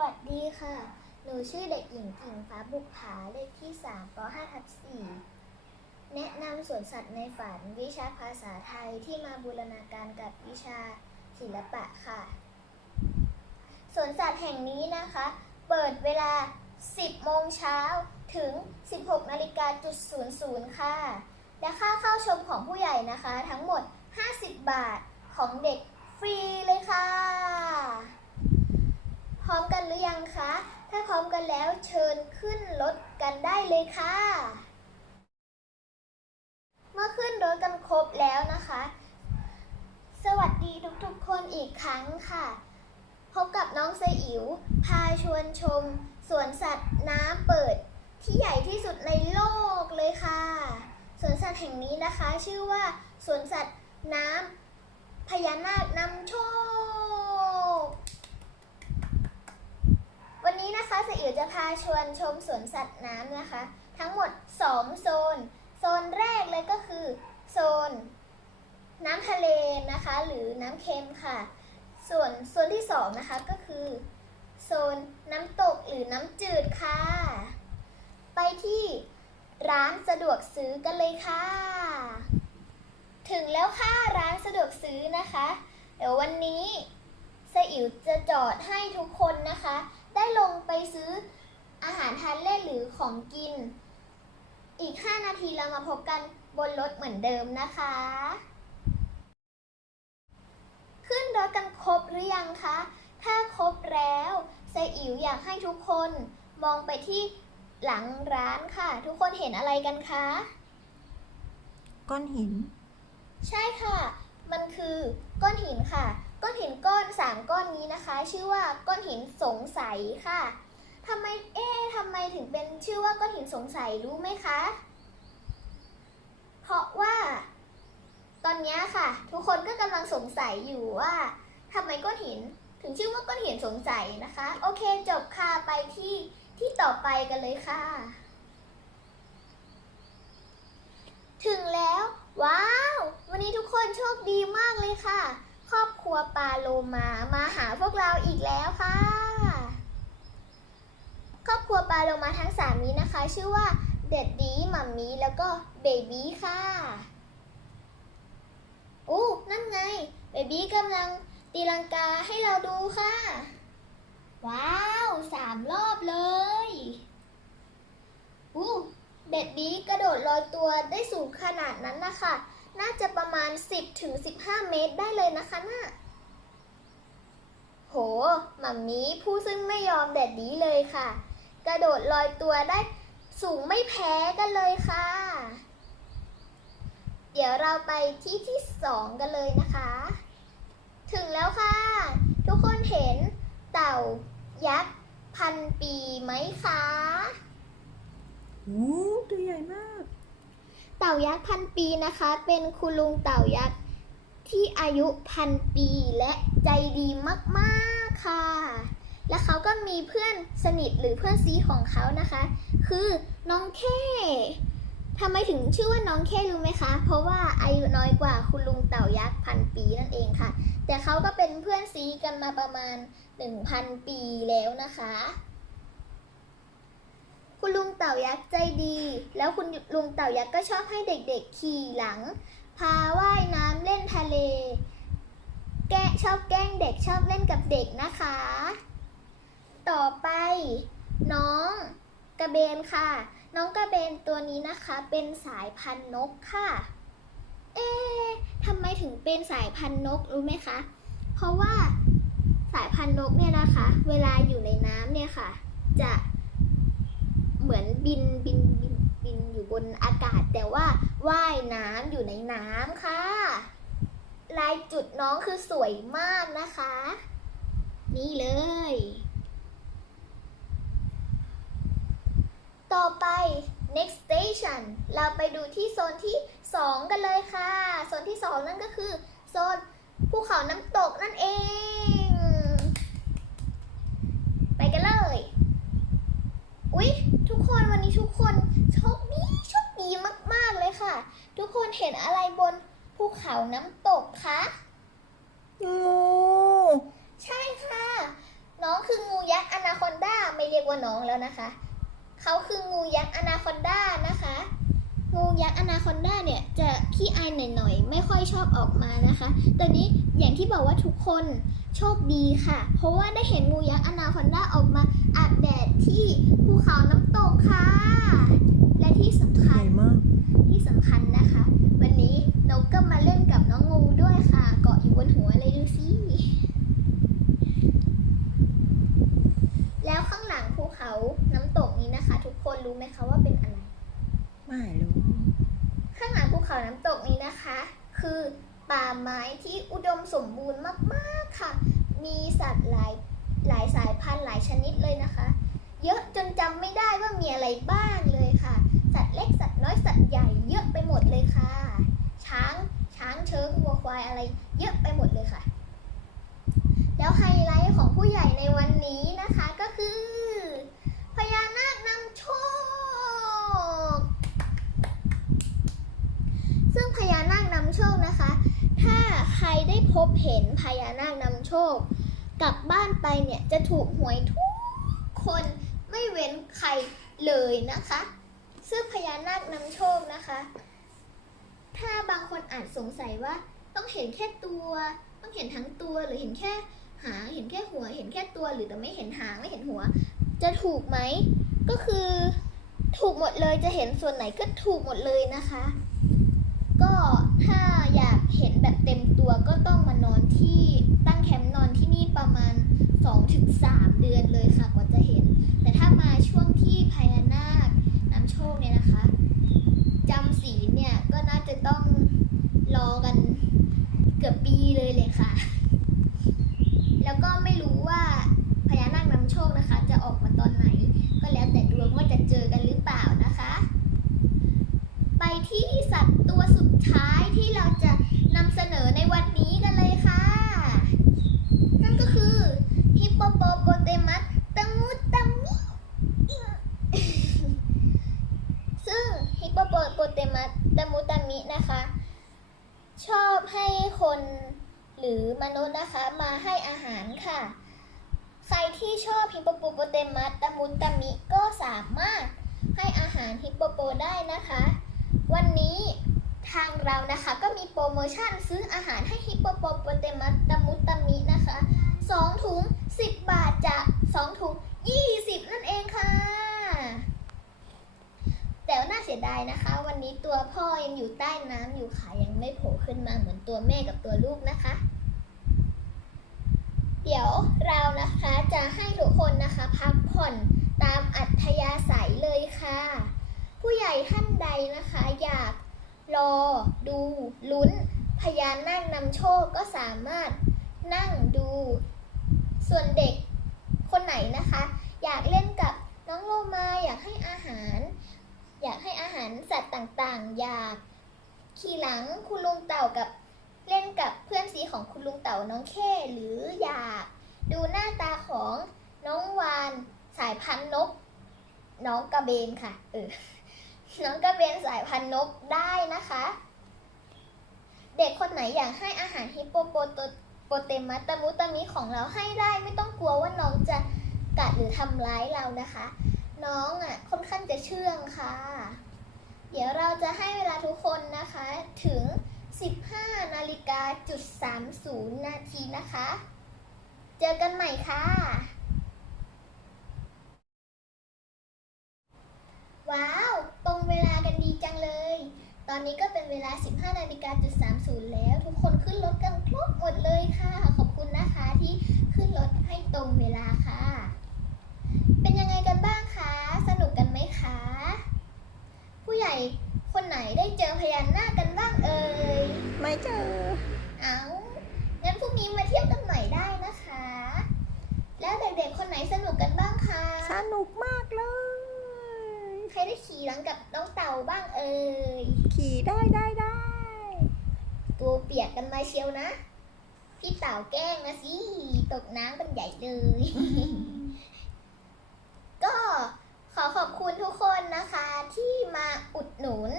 วัสดีค่ะ หนูชื่อเด็กหญิงกิ่งฟ้าบุกผาเลขที่3ป5ทับ4แนะนำสวนสัตว์ในฝันวิชาภาษาไทยที่มาบูรณาการกับวิชาศิลปะค่ะ สวนสัตว์แห่งนี้นะคะ เปิดเวลา 10 โมงเช้าถึง 16นาฬิกาจุด00 ค่ะ และค่าเข้าชมของผู้ใหญ่นะคะ ทั้งหมด 50 บาทของเด็กฟรีเลยค่ะ พร้อมกันหรือยังคะ ถ้าพร้อมกันแล้วเชิญขึ้นรถกันได้เลยค่ะ เมื่อขึ้นรถกันครบแล้วนะคะ สวัสดีทุกๆคนอีกครั้งค่ะ พบกับน้องเสอิ๋วพาชวนชมสวนสัตว์น้ำเปิด ที่ใหญ่ที่สุดในโลกเลยค่ะ สวนสัตว์แห่งนี้นะคะ ชื่อว่าสวนสัตว์น้ำพญานาคนำโชค วันนี้นะคะเสิ๋วจะพาชวนชมสวนสัตว์น้ำนะคะ ทั้งหมด 2 โซน โซนแรกเลยก็คือ โซน น้ำทะเลนะคะ หรือน้ำเค็มค่ะ ส่วนโซนที่ 2 นะคะก็คือ โซนน้ำตกหรือน้ำจืดค่ะ ไปที่ร้านสะดวกซื้อกันเลยค่ะ ถึงแล้วค่ะร้านสะดวกซื้อนะคะ เดี๋ยววันนี้เสอิ๋วจะจอดให้ทุกคนนะคะ ได้ลงไปซื้ออาหารทานเล่นหรือของกิน อีก 5 นาทีเรามาพบกันบนรถเหมือนเดิมนะคะ ขึ้นรถกันครบหรือยังคะ ถ้าครบแล้วเซอิ๋วอยากให้ทุกคนมองไปที่หลังร้านค่ะ ทุกคนเห็นอะไรกันคะ ก้อนหิน ใช่ค่ะ มันคือก้อนหินค่ะ ก้อนหินก้อนสามก้อนนี้นะคะ ชื่อว่าก้อนหินสงสัยค่ะทำไมเอ๊ะทำไมถึงเป็นชื่อว่าก้อนหินสงสัยรู้ไหมคะ เพราะว่า ตอนนี้ค่ะ ทุกคนก็กำลังสงสัยอยู่ว่าทำไมก้อนหินถึงชื่อว่าก้อนหินสงสัยนะคะ โอเคจบค่ะไปที่ที่ต่อไปกันเลยค่ะ ถึงแล้ว ว้าว วันนี้ทุกคนโชคดีมากเลยค่ะ ครอบครัวปาโลมามาหาพวกเราอีกแล้วค่ะ ครอบครัวปาโลมาทั้งสามนี้นะคะ ชื่อว่าเด็ดดี้มัมมี่แล้วก็เบบี้ค่ะอู้นั่นไงเบบี้กำลังตีลังกาให้เราดูค่ะ ว้าวสามรอบเลยอู้เด็ดดี้กระโดดลอยตัวได้สูงขนาดนั้นนะคะ น่าจะประมาณ 10ถึง15 เมตรได้เลยนะคะนะ่ะโหมัมมี่ผู้ซึ่งไม่ยอมแดดดีเลยค่ะ กระโดดลอยตัวได้สูงไม่แพ้กันเลยค่ะ เดี๋ยวเราไปที่ที่สองกันเลยนะคะ ถึงแล้วค่ะ ทุกคนเห็นเต่ายักษ์พันปีไหมคะ โอ้ตัวใหญ่มาก เต่ายักษ์พันปีนะคะ เป็นคุณลุงเต่ายักษ์ที่อายุพันปีและใจดีมากๆค่ะ และเขาก็มีเพื่อนสนิทหรือเพื่อนซีของเขานะคะ คือน้องเค่ทำไมถึงชื่อว่าน้องเค่รู้ไหมคะ เพราะว่าอายุน้อยกว่าคุณลุงเต่ายักษ์พันปีนั่นเองค่ะ แต่เขาก็เป็นเพื่อนซีกันมาประมาณ 1,000 ปีแล้วนะคะ ยักษ์ใจดี แล้วคุณลุงเต่ายักษ์ก็ชอบให้เด็กๆ ขี่หลัง พาว่ายน้ำเล่นทะเล แกชอบแกล้งเด็กชอบเล่นกับเด็กนะคะ ต่อไป น้องกระเบนค่ะ น้องกระเบนตัวนี้นะคะ เป็นสายพันธุ์นกค่ะ เอ๊ะทำไมถึงเป็นสายพันธุ์นกรู้ไหมคะ เพราะว่าสายพันธุ์นกเนี่ยนะคะ เวลาอยู่ในน้ำเนี่ยค่ะ จะ เหมือนบินบินบินบินอยู่บนอากาศ แต่ว่าว่ายน้ำอยู่ในน้ำค่ะ ลายจุดน้องคือสวยมากนะคะ นี่เลย ต่อไป next station เราไปดูที่โซนที่ 2 กันเลยค่ะ โซนที่ 2 นั่นก็คือ โซนภูเขาน้ำตกนั่นเอง ไปกันเลย อุ๊ย ทุกคนวันนี้ ทุกคนโชคดีโชคดีมากๆเลยค่ะ ทุกคนเห็นอะไรบนภูเขาน้ำตกคะงูใช่ค่ะ น้องคืองูยักษ์อนาคอนดาไม่เรียกว่าน้องแล้วนะคะ เขาคืองูยักษ์อนาคอนดานะคะ งูยักษ์อนาคอนดาเนี่ยจะขี้อายหน่อยๆ ไม่ค่อยชอบออกมานะคะ ตอนนี้อย่างที่บอกว่าทุกคนโชคดีค่ะ เพราะว่าได้เห็นงูยักษ์อนาคอนดาออกมาอาบแดดที่ภูเขาน้ำตกค่ะ และที่สำใหคัญญ่มากที่สำคัญนะคะ วันนี้นกก็มาเล่นกับน้องงูด้วยค่ะ เกาะอยู่บนหัวเลยดูสิแล้วข้างหลังภูเขาน้ำตกนี้นะคะ ทุกคนรู้ไหมคะว่าเป็นอะไร ไม่รู้ ข้างหลังภูเขาน้ำตกนี้นะคะ คือป่าไม้ที่อุดมสมบูรณ์มากๆค่ะ มีสัตว์หลายหลายสายพันธุ์หลายชนิดเลยนะคะ เยอะจนจำไม่ได้ว่ามีอะไรบ้างเลยค่ะ สัตว์เล็กสัตว์น้อยสัตว์ใหญ่เยอะไปหมดเลยค่ะ ช้างช้างเชิงวัวควายอะไร เยอะไปหมดเลยค่ะ แล้วไฮไลท์ของผู้ใหญ่ในวันนี้นะคะก็คือ พญานาคนำโชค ซึ่งพญานาคนำโชคนะคะ ถ้าใครได้พบเห็นพญานาคนำโชค กลับบ้านไปเนี่ยจะถูกหวยทุกคนไม่เว้นใครเลย นะคะ ซึ่งพญานาคนำโชคนะคะ ถ้าบางคนอาจสงสัยว่าต้องเห็นแค่ตัว ต้องเห็นทั้งตัวหรือเห็นแค่หางเห็นแค่หัว เห็นแค่ตัวหรือแต่ไม่เห็นหางไม่เห็นหัว จะถูกไหมก็คือถูกหมดเลยจะเห็นส่วนไหนก็ถูกหมดเลยนะคะ ก็ถ้าอยากเห็นแบบเต็มตัวก็ต้องมานอนที่ตั้งแคมป์นอนที่นี่ประมาณ 2-3 เดือนเลยค่ะกว่าจะเห็น แต่ถ้ามาช่วงที่พญานาคนำโชคเนี่ยนะคะจำศีลเนี่ยก็น่าจะต้องรอกันเกือบปีเลยเลยค่ะ แล้วก็ไม่รู้ว่าพญานาคนำโชคนะคะ จะออกมาตอนไหน ก็แล้วแต่ดวงว่าจะเจอกันหรือเปล่านะคะ ไปที่สัตว์ตัวสุดท้ายที่เราจะนำเสนอในวันนี้กันเลยค่ะ นั่นก็คือฮิปโปโปโปเตมัสตะมุตะมิ ซึ่งฮิปโปโปโปเตมัสตะมุตะมินะคะ ชอบให้คนหรือ มนุษย์นะคะมาให้อาหารค่ะ ใครที่ชอบฮิปโปโปโปเตมัสตะมุตะมิก็สามารถให้อาหารฮิปโปโปได้นะคะ วันนี้ทางเรานะคะก็มีโปรโมชั่นซื้ออาหารให้ฮิปโปโปโปเตมัสตะมุตะมินะคะ2ถุง 10 บาทจาก2ถุง 20 นั่นเองค่ะ แต่น่าเสียดายนะคะ วันนี้ตัวพ่อยังอยู่ใต้น้ำอยู่ค่ะยังไม่โผล่ขึ้นมาเหมือนตัวแม่กับตัวลูกนะคะ เดี๋ยวเรานะคะจะให้ทุกคนนะคะพักผ่อนตามอัธยาศัยเลยค่ะ ผู้ใหญ่ท่านใดนะคะอยากรอดูลุ้นพญานาคนำโชคก็สามารถนั่งดู ส่วนเด็กคนไหนนะคะ อยากเล่นกับน้องโลมาอยากให้อาหาร อยากให้อาหารสัตว์ต่างๆ อยากขี่หลังคุณลุงเต่ากับ เล่นกับเพื่อนซีของคุณลุงเต่าน้องเข้หรืออยากดูหน้าตาของน้องวานสายพันธุ์นก น้องกระเบนค่ะเออน้องกระเบนสายพันธุ์นกได้นะคะ เด็กคนไหนอยากให้อาหารฮิปโปโปโตโปเตมัสตะมุตมิของเราให้ได้ไม่ต้องกลัวว่าน้องจะกัดหรือทำร้ายเรานะคะ น้องอะค่อนข้างจะเชื่องค่ะ เดี๋ยวเราจะให้เวลาทุกคนนะคะถึง 15นาฬิกาจุด30 นาทีนะคะ เจอกันใหม่ค่ะ ว้าว ตรงเวลากันดีจังเลย ตอนนี้ก็เป็นเวลา 15นาฬิกาจุด30 แล้ว ทุกคนขึ้นรถกันครบหมดเลยค่ะ ขอบคุณนะคะที่ขึ้นรถให้ตรงเวลาค่ะ เป็นยังคะ สนุกกันไหมคะ ผู้ใหญ่คนไหนได้เจอพญานาคกันบ้างเอ่ย ไม่เจอ เอางั้นพรุ่งนี้มาเที่ยวกันใหม่ได้นะคะ แล้วเด็กๆคนไห นสนุกกันบ้างคะ สนุกมากเลย ใครได้ขี่หลังกับน้องเต่าบ้างเอ่ย ขี่ได้ได้ได้ตัวเปียกกันมาเชียวนะ พี่เต่าแกล้งนะสิ ตกน้ำกันใหญ่เลย ก็ขอขอบคุณทุกคนนะคะที่มาอุดหนุน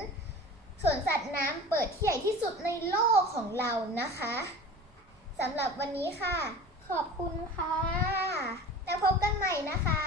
สวนสัตว์น้ำเปิดที่ใหญ่ที่สุดในโลกของเรานะคะสำหรับวันนี้ค่ะ ขอบคุณค่ะ นะคะ